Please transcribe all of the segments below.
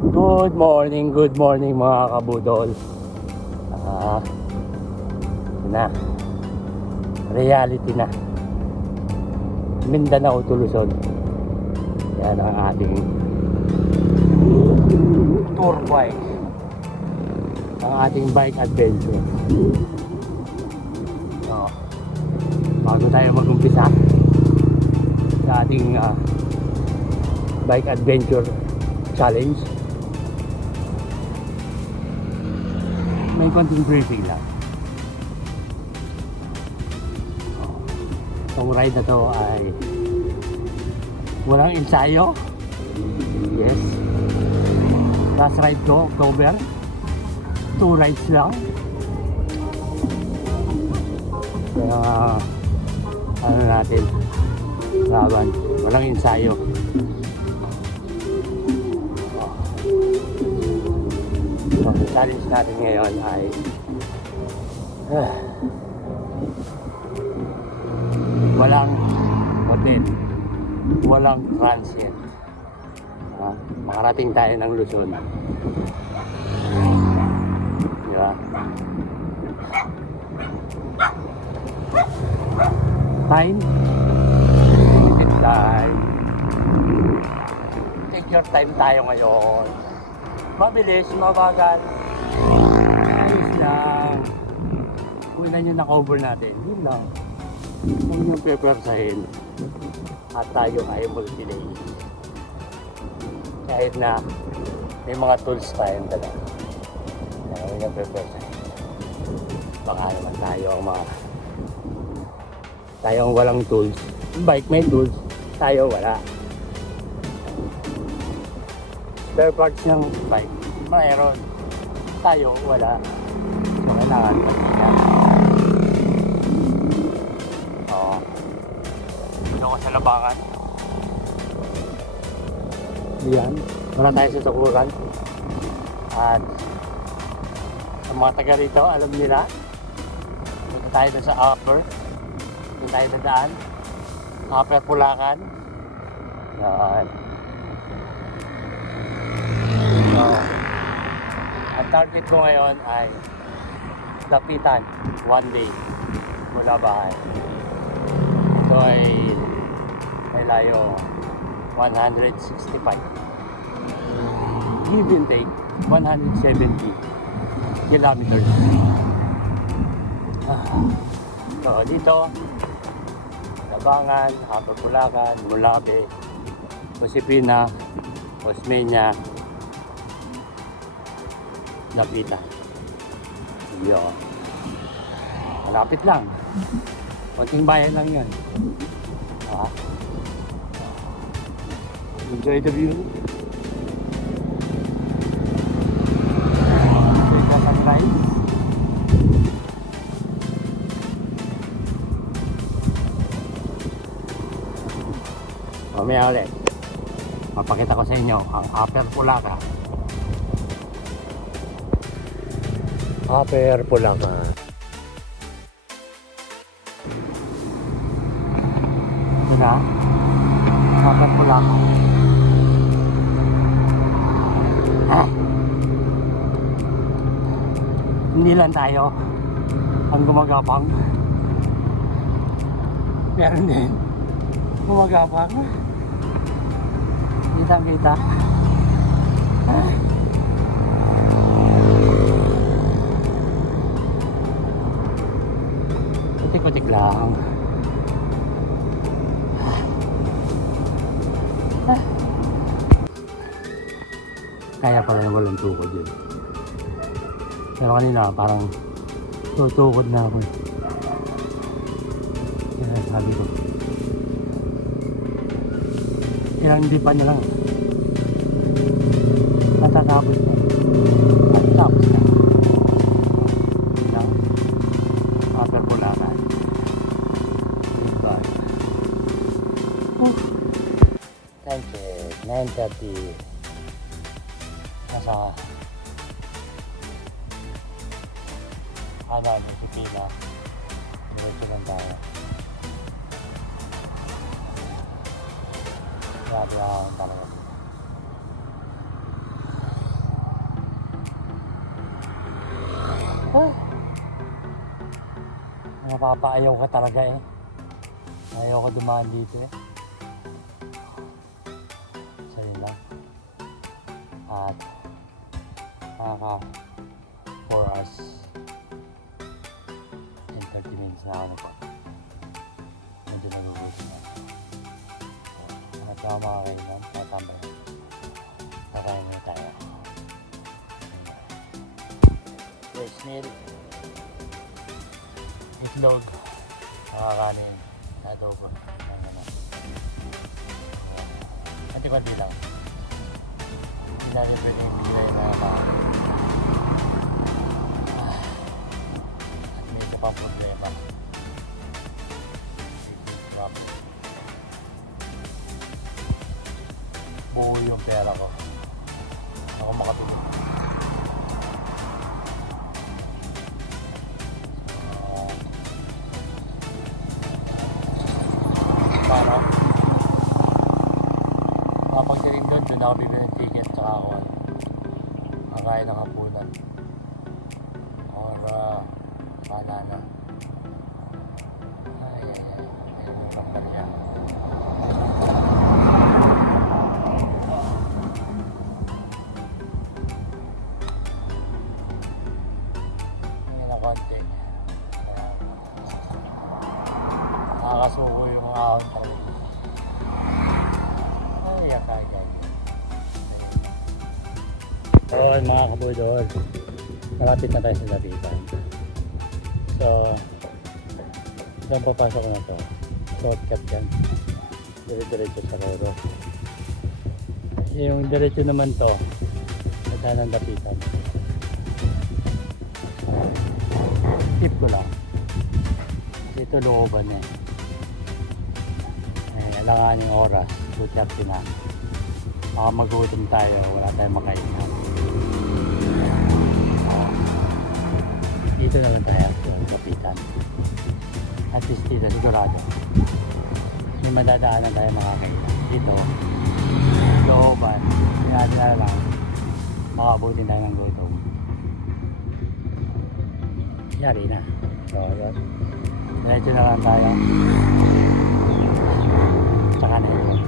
Good morning mga kabudol. Na, reality na. Mindanao to Luzon. Yan ang ating tour bike. Ang ating bike adventure. So, bago tayo mag-umpisa sa ating bike adventure challenge, may konting briefing lang. Itong ride na to ay walang ensayo. Yes, last ride ko October, 2 rides lang. Kaya ano natin, laban, walang ensayo. So, ang challenge natin ngayon ay walang hotel, walang transient. Makarating tayo ng Luzon. Diba? Time, limited time. Take your time tayo ngayon. Mabilis, mabagal. Ayos lang. Kung ilan yung naka-over natin, yun lang. Huwag niyong pepersahin. At tayo ay multi-delay. Kahit na may mga tools tayong dala. Huwag niyong pepersahin. Baka naman tayo ang tayong walang tools. Yung bike may tools, tayo wala. Spare parts ng bike, mayroon. Tayo wala. So kailangan mag-ingat. Dito ko sa Labangan. Diyan. Wala tayo sa Tukuran. At sa mga taga rito, alam nila. Dito tayo na sa upper. Dito tayo sa daan. Upper Pulacan. Yan. So, ang target ko ngayon ay Dapitan, 1 day mula bahay. Ito ay may layo 165, give and take 170 kilometers. So dito Labangan, Upper Pulacan, Mulabe, Josepina, Osmeña, Dapitan. Yun. Malapit lang. Konting bayan lang yan. Enjoy the view. Enjoy the sunrise. Mamaya ulit, mapakita ko sa inyo ang Upper Pulacan. Upper Pulacan. Ito na, Upper Pulacan. Hindi lang tayo ang gumagapang. Meron din gumagapang. Kita-kita. Putik-putik lang. Kaya pala na walang tukod yun. Pero kanina parang tutukod na ako. Kaya sabi ko, ilang dipa niya lang. Matatapos na. Matatapos na. Ilang Upper Pulacan. Goodbye. Time check, 9:30. Nasa Josepina. Diretso lang tayo. Grabe ako talaga. Ah. Napapaayaw ka talaga eh. Ayaw ka dumaan dito eh. Sa'yo lang. At maka 4 hours and 30 minutes na ako na po. Medyo nagugutom na. At mga kailan, tatambay. Kakain na tayo. Rice meal. Itlog. Nakakanin. Adobo. Anti-kunti lang. Hindi natin pwedeng bigay na mga at may isa pang problema. Buo yung pera ko. Ako makatulog. Para kapagdating doon ako bibili ng ticket tsaka ako kakain ng hapunan or paala na ay yung kampanya hindi na konti nakakasuko yung ahon talaga. So mga kabudol, malapit na tayo sa lapitan. So, saan papasok na to? Shortcut yan. Dire-diretso sa Roro. Yung diretso naman to, nata ng lapitan. Tip ko lang. Kasi ito looban eh. Alangan yung oras. 2:30 na. Baka magutom tayo, wala tayong makainan. Dito naman tayo sa kapitan. At least dito sigurado may madadaanan tayo makakainan. Dito looban, pinadala lang makabutin tayo ng gutom. Yari na. So yun, diretso na lang tayo. Tsaka na yun.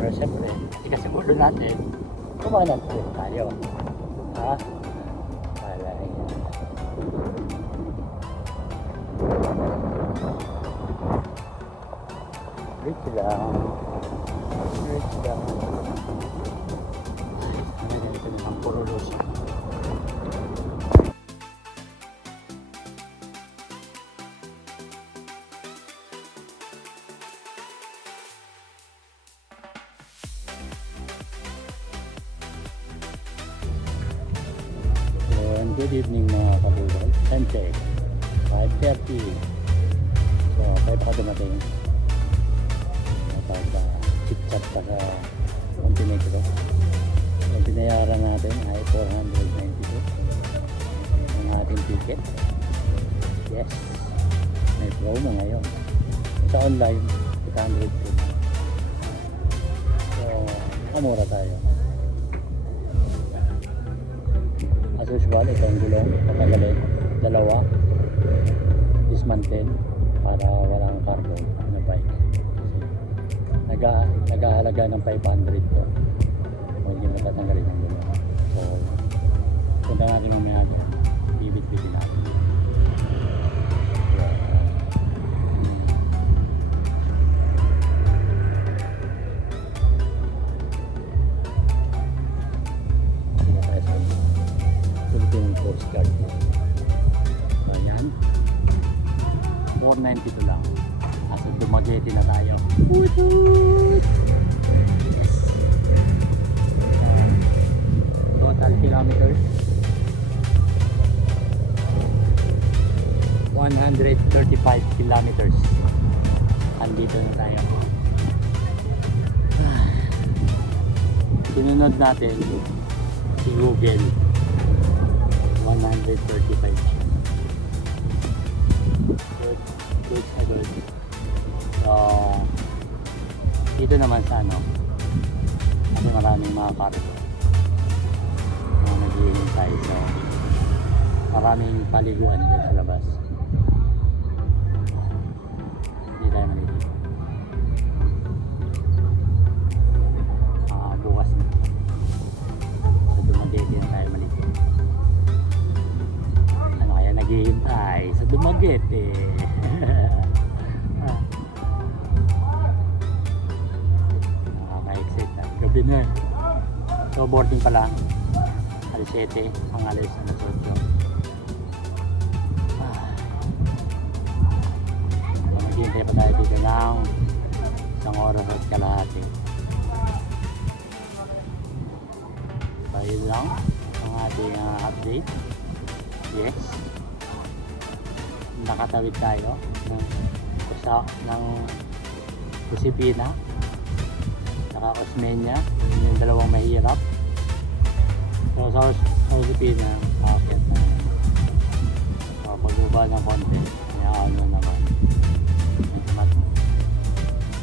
Pero siyempre, tigas ang ulo natin, kumanan pa rin tayo. Ha? Wala rin yan. Rich lang. Rich lang. Ano ganito naman, puro lusa. Good evening mga kabudol. Time check 5:30. So, tayo pa dumating. Chip-chap pa sa Montenegro. Ang binayaran natin ay 492 ang ating ticket. Yes, may promo ngayon. Sa online 802. So, nakamura tayo. As usual, ito ang gulong, patagalin, dalawa, dismantle para walang carbon na bike. Nag-ahalaga ng 500 to kung hindi matatanggalin ang gulong. So, punta natin mamaya dyan, bibit-bitin natin. Philippine Coast Guard. So yan, 492 lang. Asa Dumaguete na tayo. Yes. Total kilometers 135 kilometers. Andito na tayo. Sinunod natin si Google 135. Good sa good. So, dito naman sa ano, kasi maraming mga cargo na naghihintay. So, Maraming paliguan dyan sa labas. Hindi tayo maligo. Bukas na. Sa Dumaguete na tayo maligo. Ano kaya naghihintay sa Dumaguete? Nakaka-excite na. Gabi na. So boarding pala. Alas 7 ang alas 8. Maghihintay pa tayo dito ng isang oras at kalahati. So yun lang ang ating update. Yes, nakatawid tayo ng Kusipina saka Osmeña. Yun yung dalawang mahirap. So sa Kusipina aakyat na yun. So pagbaba ng konti may ano naman,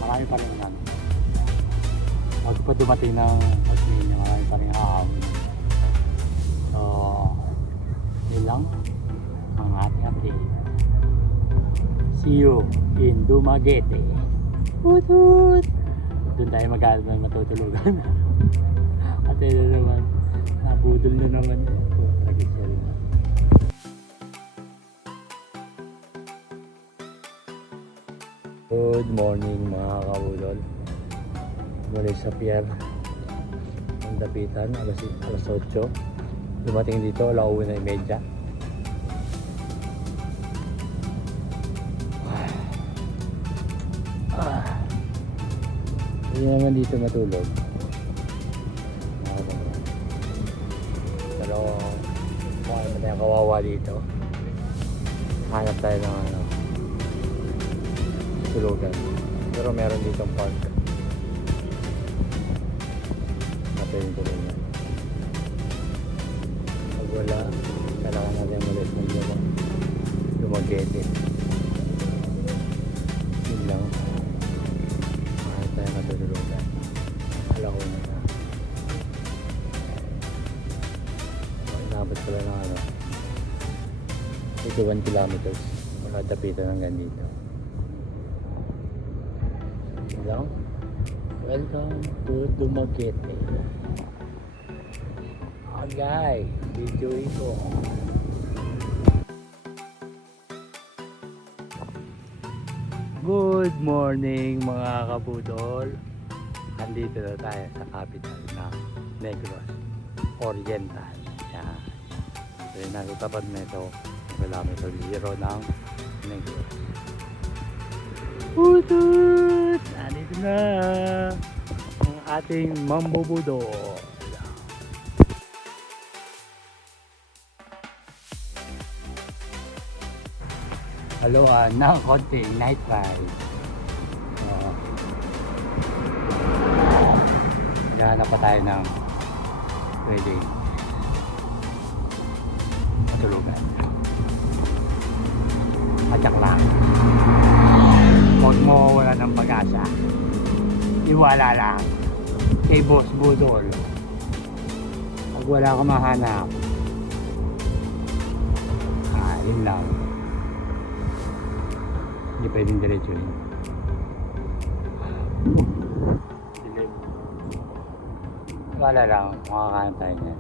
marami pa rin naman. Huwag pa dumating ng Osmeña, marami pa rin ahon. So yun lang ang ating update. See you in Dumaguete. Hut-hut! Doon tayo matutulugan. At yun naman, nabudol na naman. Good morning mga kabudol. Muli sa pier ang dapitan, alas 8. Dumating dito, 1:30. Hindi naman dito matulog. Pero mukha naman tayong kawawa dito. Hanap tayo ng tulugan. Pero meron ditong park. Natin yung tulugan. Pag wala, kailangan natin malis ng Dumaguete. Yun lang. Mahal tayo matutulugan. Alam ko na. Inabot pala ng 81 kilometers. Makadapitan hanggang dito. Yun lang. Welcome to Dumaguete. Okay, video ito. Good morning mga kabudol. Andito na tayo sa capital ng Negros Oriental. Yan. So yun, nasa tapat na ito kilometer 0 ng Negros. Hutut! Nandito na ang ating mambubudol. Hello, na konting night ride. Naghahanap pa tayo ng pwede matulugan. Atsak lang. Huwag mo wala ng pag-asa. Iwala lang kay Boss Budol. Pag wala ka mahanap, yun lang. Hindi pwedeng diretso yun. Dilim. Wala lang, makakahanap tayo niyan.